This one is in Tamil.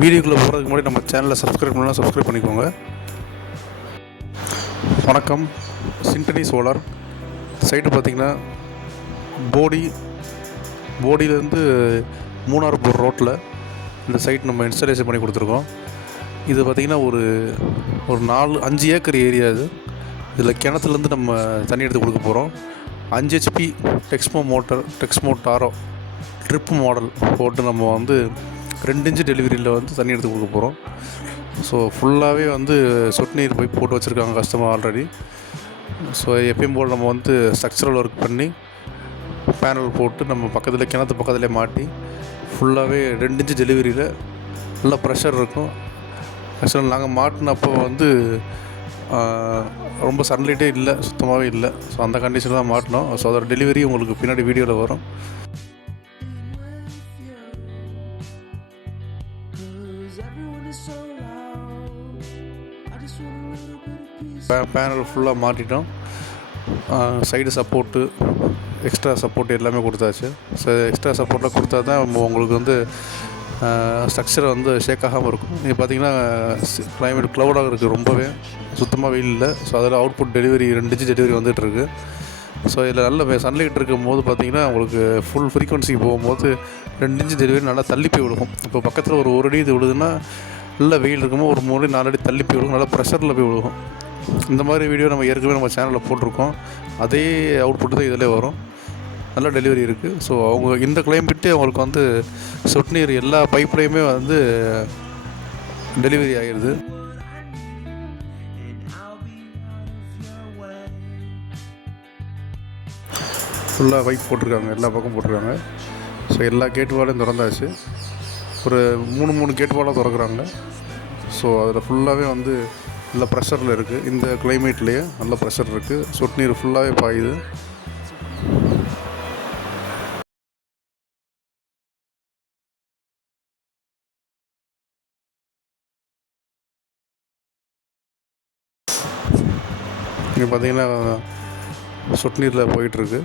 வீடியோக்குள்ளே போகிறதுக்கு முன்னாடி நம்ம சேனலை சப்ஸ்கிரைப் பண்ணலாம் சப்ஸ்கிரைப் பண்ணிக்கோங்க. வணக்கம். சிண்டனி சோலார் சைட்டு பார்த்திங்கன்னா போடி போடியிலேருந்து மூணார் ரோட்டில் இந்த சைட் நம்ம இன்ஸ்டாலேஷன் பண்ணி கொடுத்துருக்கோம். இது பார்த்திங்கன்னா ஒரு ஒரு நாலு அஞ்சு ஏக்கர் ஏரியா இது. இதில் கிணத்துலேருந்து நம்ம தண்ணி எடுத்து கொடுக்க போகிறோம் அஞ்சு HP Texmo motor Texmo Taro trip model போட்டு நம்ம வந்து ரெண்டு இன்ச்சு டெலிவரியில் வந்து தண்ணி எடுத்து கொடுக்க போகிறோம் ஸோ ஃபுல்லாகவே வந்து சொட்டு நீர் போய் போட்டு வச்சுருக்காங்க கஸ்டமர் ஆல்ரெடி ஸோ எப்பயும் போல் நம்ம வந்து ஸ்ட்ரக்சரல் ஒர்க் பண்ணி பேனல் போட்டு நம்ம பக்கத்தில் கிணத்து பக்கத்துலேயே மாட்டி ஃபுல்லாகவே ரெண்டு இன்ச்சு டெலிவரியில் நல்லா ப்ரெஷர் இருக்கும். ஆக்சுவலாக நாங்கள் மாட்டினப்போ வந்து ரொம்ப சன்லைட்டே இல்லை சுத்தமாகவே இல்லை. ஸோ அந்த கண்டிஷனில் தான் மாட்டினோம். ஸோ அதோட டெலிவரி உங்களுக்கு பின்னாடி வீடியோவில் வரும். பேனல் ஃபுல்லாக மாட்டிட்டோம். சைடு சப்போர்ட்டு எக்ஸ்ட்ரா சப்போர்ட் எல்லாமே கொடுத்தாச்சு. ஸோ எக்ஸ்ட்ரா சப்போர்ட்லாம் கொடுத்தா தான் உங்களுக்கு வந்து ஸ்ட்ரக்சர் வந்து ஷேக் ஆகாமல் இருக்கும். நீங்கள் பார்த்தீங்கன்னா கிளைமேட் க்ளவுடாக இருக்குது ரொம்பவே. சுத்தமாக வெயில் இல்லை. ஸோ அதில் அவுட்புட் டெலிவரி ரெண்டு இன்ச்சு டெலிவரி வந்துகிட்ருக்கு ஸோ இதில் நல்ல சன்லைட் இருக்கும் போது பார்த்தீங்கன்னா உங்களுக்கு ஃபுல் ஃப்ரீக்வன்சிக்கு போகும்போது ரெண்டு இன்ச்சு டெலிவரி நல்லா தள்ளி போய் விழுகும். இப்போ பக்கத்தில் ஒரு ஒரு அடி இது விழுதுன்னா நல்ல வெயில் இருக்கும்போது ஒரு மூணு அடி நாலு அடி தள்ளி போய் விழுகும். நல்லா ப்ரெஷரில் போய் விழுகும். இந்த மாதிரி வீடியோ நம்ம ஏற்கனவே நம்ம சேனலில் போட்டிருக்கோம். அதே அவுட்புட் தான் இதிலே வரும். நல்ல டெலிவரி இருக்குது ஸோ அவங்க இந்த கிளைமேட்டே அவங்களுக்கு வந்து சொட்டு நீர் எல்லா பைப்லேயுமே வந்து டெலிவரி ஆகிடுது ஃபுல்லாக பைப் போட்டிருக்காங்க. எல்லா பக்கம் போட்டிருக்காங்க. இருக்கிற எல்லா கேட் திறந்தாச்சு. ஒரு மூணு மூணு கேட் வாலாக திறக்கிறாங்க. ஸோ அதில் ஃபுல்லாகவே வந்து நல்ல ப்ரெஷரில் இருக்குது இந்த கிளைமேட்லேயே நல்ல ப்ரெஷர் இருக்குது சொட்டு நீர் ஃபுல்லாகவே பாயுது. இங்கே பார்த்தீங்கன்னா சொட்டு நீரில் போயிட்டுருக்கு